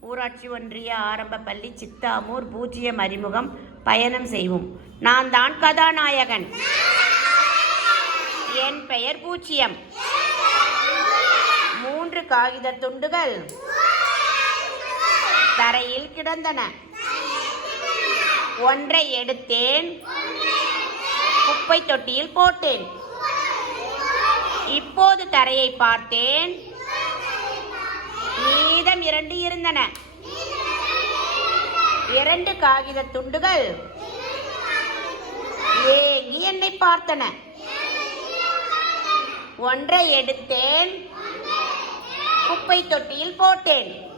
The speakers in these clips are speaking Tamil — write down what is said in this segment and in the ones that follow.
ஊராட்சி ஒன்றிய ஆரம்ப பள்ளி சித்தாமூர் பூஜ்ஜியம் அறிமுகம். பயணம் செய்வோம். நான் தான் கதாநாயகன். என் பெயர் பூஜ்ஜியம் மூன்று காகித துண்டுகள். தரையில் கிடந்தன. ஒன்றை எடுத்தேன். குப்பை தொட்டியில் போட்டேன். இப்போது தரையை பார்த்தேன். இரண்டு இருந்தன. இரண்டு காகித துண்டுகள். ஏங்கி என்னை பார்த்தன. ஒன்றை எடுத்தேன். குப்பை தொட்டியில் போட்டேன்.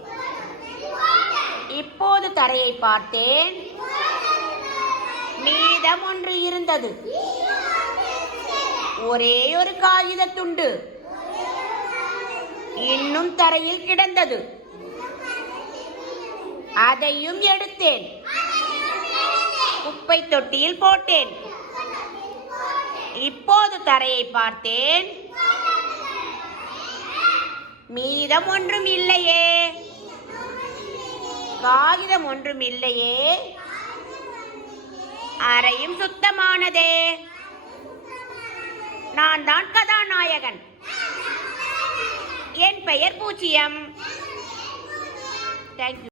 இப்போது தரையை பார்த்தேன். மீதம் ஒன்று இருந்தது. ஒரே ஒரு காகித துண்டு. இன்னும் தரையில் கிடந்தது. அதையும் எடுத்தேன். குப்பை தொட்டியில் போட்டேன். இப்போது தரையை பார்த்தேன். மீதம் ஒன்றும் இல்லையே. காகிதம் ஒன்றும் இல்லையே. அறையும் சுத்தமானதே. நான் தான் கதாநாயகன். என் பெயர் பூஜ்ஜியம் தேங்க்யூ